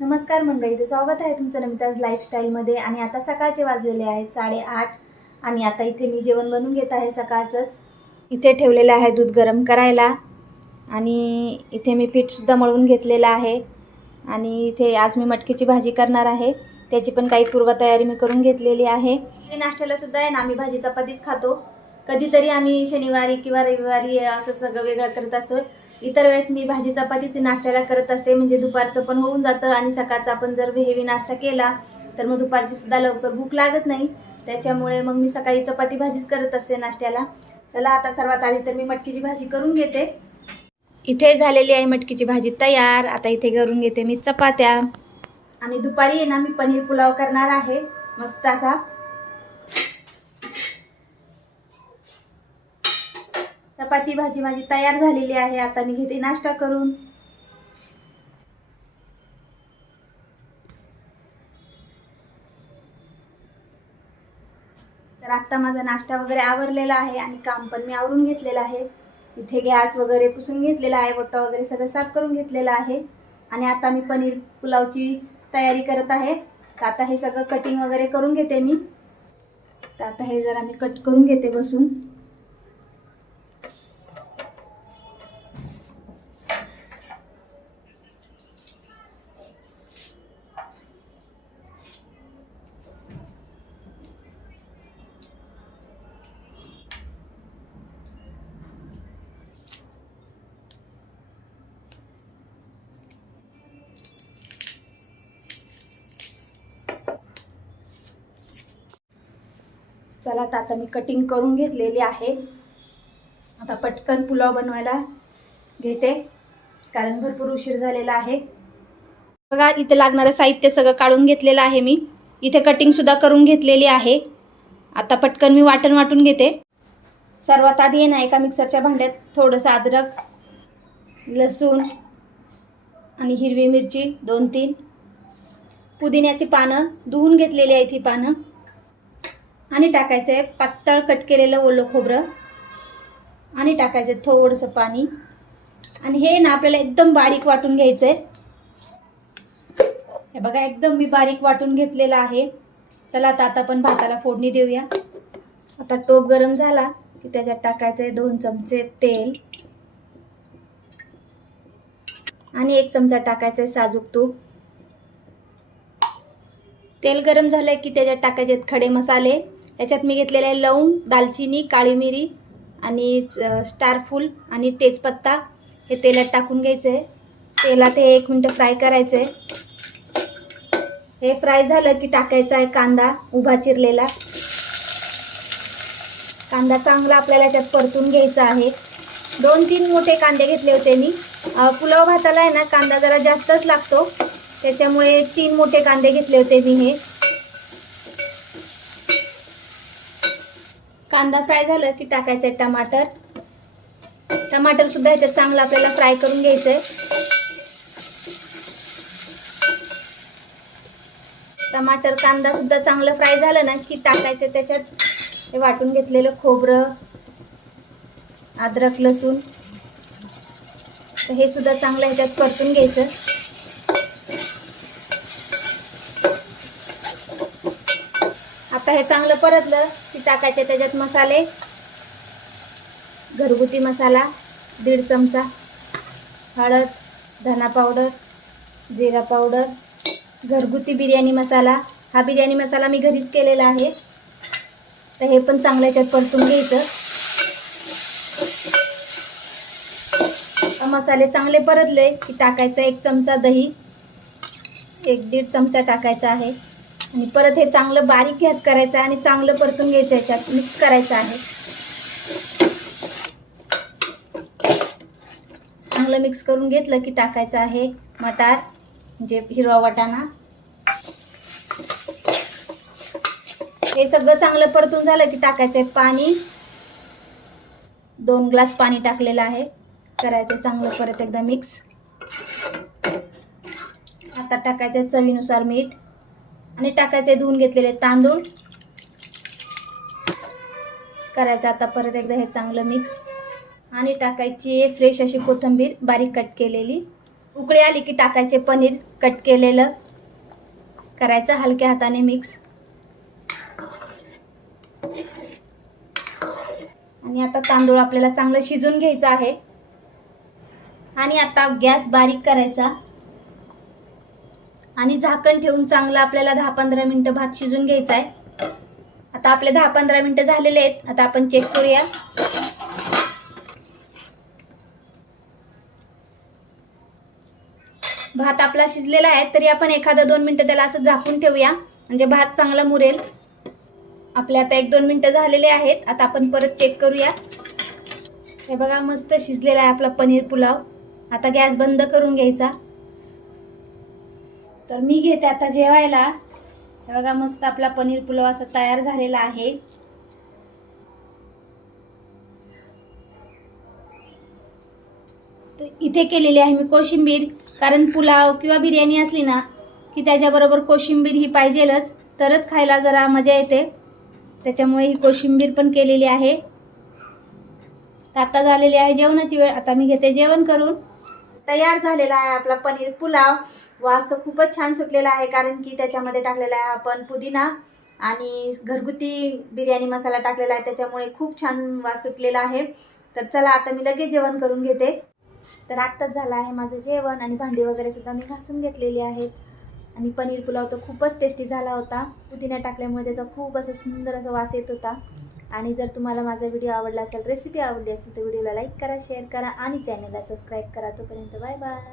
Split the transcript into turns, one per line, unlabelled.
नमस्कार मंडळी तर स्वागत आहे तुमचं नमिताज लाईफस्टाईलमध्ये आणि आता सकाळचे वाजलेले आहेत साडेआठ आणि आता इथे मी जेवण बनवून घेत आहे सकाळचंच. इथे ठेवलेलं आहे दूध गरम करायला आणि इथे मी पीठसुद्धा मळून घेतलेलं आहे. आणि इथे आज मी मटकीची भाजी करणार आहे. त्याची पण काही पूर्वतयारी मी करून घेतलेली आहे. ते नाश्त्याला सुद्धा आहे ना आम्ही भाजी चपातीच खातो. कधीतरी आम्ही शनिवारी किंवा रविवारी असं सगळं वेगळं करत असतो. इतर वेळेस मी भाजी चपातीचे नाश्त्याला करत असते. म्हणजे दुपारचं पण होऊन जातं आणि सकाळचा आपण जर हेवी नाश्ता केला तर मग दुपारची सुद्धा लवकर भूक लागत नाही. त्याच्यामुळे मग मी सकाळी चपाती भाजीच करत असते नाश्त्याला. चला आता सर्वात आधी तर मी मटकीची भाजी करून घेते. इथे झालेली आहे मटकीची भाजी तयार. आता इथे करून घेते मी चपात्या. आणि दुपारी आहे ना मी पनीर पुलाव करणार आहे. मस्त असा. चपाती भाजी माझी तयार झालेली आहे. आता मी घेते नाश्ता करून. तर आत्ता माझा नाश्ता वगैरे आवरलेला आहे आणि काम पण मी आवरून घेतलेलं आहे. इथे गॅस वगैरे पुसून घेतलेला आहे वट्टा वगैरे सगळं साफ करून घेतलेलं आहे. आणि आता मी पनीर पुलावची तयारी करत आहे. तर आता हे सगळं कटिंग वगैरे करून घेते मी. तर आता हे जरा मी कट करून घेते बसून. चला तर आता मी कटिंग करून घेतलेली आहे. आता पटकन पुलाव बनवायला घेते. कारण भरपूर उशीर झालेला आहे. बघा इथे लागणारं साहित्य सगळं काढून घेतलेलं आहे मी. इथे कटिंगसुद्धा करून घेतलेली आहे. आता पटकन मी वाटण वाटून घेते. सर्वात आधी हे नाही एका मिक्सरच्या भांड्यात थोडंसं अद्रक लसूण आणि हिरवी मिरची दोन तीन पुदिन्याची पानं धुवून घेतलेली आहेत ही पानं. आणि टाकायचं आहे पातळ कट केलेलं ओलं खोबरं. आणि टाकायचं आहे थोडंसं पाणी. आणि हे ना आपल्याला एकदम बारीक वाटून घ्यायचं आहे हे बघा एकदम मी बारीक वाटून घेतलेलं आहे. चला आता आता आपण भाताला फोडणी देऊया. आता टोप गरम झाला की त्याच्यात टाकायचं आहे दोन चमचे तेल. आणि एक चमचा टाकायचं आहे साजूक तूप. तेल गरम झालं की त्याच्यात टाकायचे आहेत खडे मसाले. याच्यात मी घेतलेले आहे लवंग दालचिनी काळी मिरी आणि स्टारफूल आणि तेजपत्ता. हे तेलात टाकून घ्यायचं आहे तेलात हे एक मिनटं फ्राय करायचं आहे हे फ्राय झालं की टाकायचा आहे कांदा उभा चिरलेला. कांदा चांगला आपल्याला याच्यात परतून घ्यायचा आहे. दोन तीन मोठे कांदे घेतले होते मी. पुलाव भाताला आहे ना कांदा जरा जास्तच लागतो. त्याच्यामुळे तीन मोठे कांदे घेतले होते मी हे. कांदा फ्राय झालं की टाकायचं आहे टमाटर. टमाटर सुद्धा ह्याच्यात चांगलं आपल्याला फ्राय करून घ्यायचं आहे टमाटर कांदा सुद्धा चांगलं फ्राय झालं ना की टाकायचं त्याच्यात. हे वाटून घेतलेलं खोबरं अद्रक लसूण. तर हे सुद्धा चांगलं ह्याच्यात परतून घ्यायचं. आता हे चांगलं परतलं की टाकायचे त्याच्यात मसाले. घरगुती मसाला दीड चमचा हळद धना पावडर जिरा पावडर घरगुती बिर्याणी मसाला. हा बिर्याणी मसाला मी घरीच केलेला आहे. तर हे पण चांगलं याच्यात परतून घ्यायचं. मसाले चांगले परतले की टाकायचा एक चमचा दही. एक दीड चमचा टाकायचा आहे. आणि परत हे चांगलं बारीक गॅस करायचं आहे आणि चांगलं परतून घ्यायचं याच्यात मिक्स करायचं आहे. चांगलं मिक्स करून घेतलं की टाकायचं आहे मटार म्हणजे हिरवा वाटाणा. हे सगळं चांगलं परतून झालं की टाकायचं आहे पाणी. दोन ग्लास पाणी टाकलेलं आहे. करायचं चांगलं परत एकदा मिक्स आता टाकायचं चवीनुसार मीठ. आणि टाकायचे धुवून घेतलेले तांदूळ. करायचं आता परत एकदा हे चांगलं मिक्स आणि टाकायची फ्रेश अशी कोथिंबीर बारीक कट केलेली. उकळी आली की टाकायचे पनीर कट केलेलं. करायचं हलक्या हाताने मिक्स आणि आता तांदूळ आपल्याला चांगलं शिजून घ्यायचं आहे. आणि आता गॅस बारीक करायचा. आणि झाकण ठेवून चांगलं आपल्याला दहा पंधरा मिनटं भात शिजून घ्यायचा आहे. आता आपले दहा पंधरा मिनटं झालेले आहेत. आता आपण चेक करूया. भात आपला शिजलेला आहे. तरी आपण एखादं दोन मिनटं त्याला असं झाकून ठेवूया. म्हणजे भात चांगला मुरेल. आपले आता एक दोन मिनटं झालेले आहेत. आता आपण परत चेक करूया. हे बघा मस्त शिजलेला आहे आपला पनीर पुलाव. आता गॅस बंद करून घ्यायचा. तर मी घेते आता जेवायला. हे बघा मस्त आपला पनीर पुलाव असा तयार झालेला आहे. तर इथे केलेली आहे मी कोशिंबीर कारण पुलाव किंवा बिर्याणी असली ना की त्याच्याबरोबर कोशिंबीर ही पाहिजेलच. तरच खायला जरा मजा येते. त्याच्यामुळे ही कोशिंबीर पण केलेली आहे. आता झालेली आहे जेवणाची वेळ. आता मी घेते जेवण करून. तयार झालेला आहे आपला पनीर पुलाव. वास तर खूपच छान सुटलेला आहे कारण की त्याच्यामध्ये टाकलेला आहे आपण पुदिना आणि घरगुती बिर्याणी मसाला टाकलेला आहे त्याच्यामुळे खूप छान वास सुटलेला आहे. तर चला आता मी लगेच जेवण करून घेते. तर आत्ताच झालं आहे माझं जेवण आणि भांडी वगैरे सुद्धा मी घासून घेतलेली आहेत. आणि पनीर पुलाव तर खूपच टेस्टी झाला होता. पुदिना टाकल्यामुळे त्याचा खूप असं सुंदर असा वास येत होता. आणि जर तुम्हाला माझा व्हिडिओ आवडला असेल रेसिपी आवडली असेल तर व्हिडिओला लाईक करा शेअर करा आणि चॅनलला सबस्क्राईब करा. तोपर्यंत बाय बाय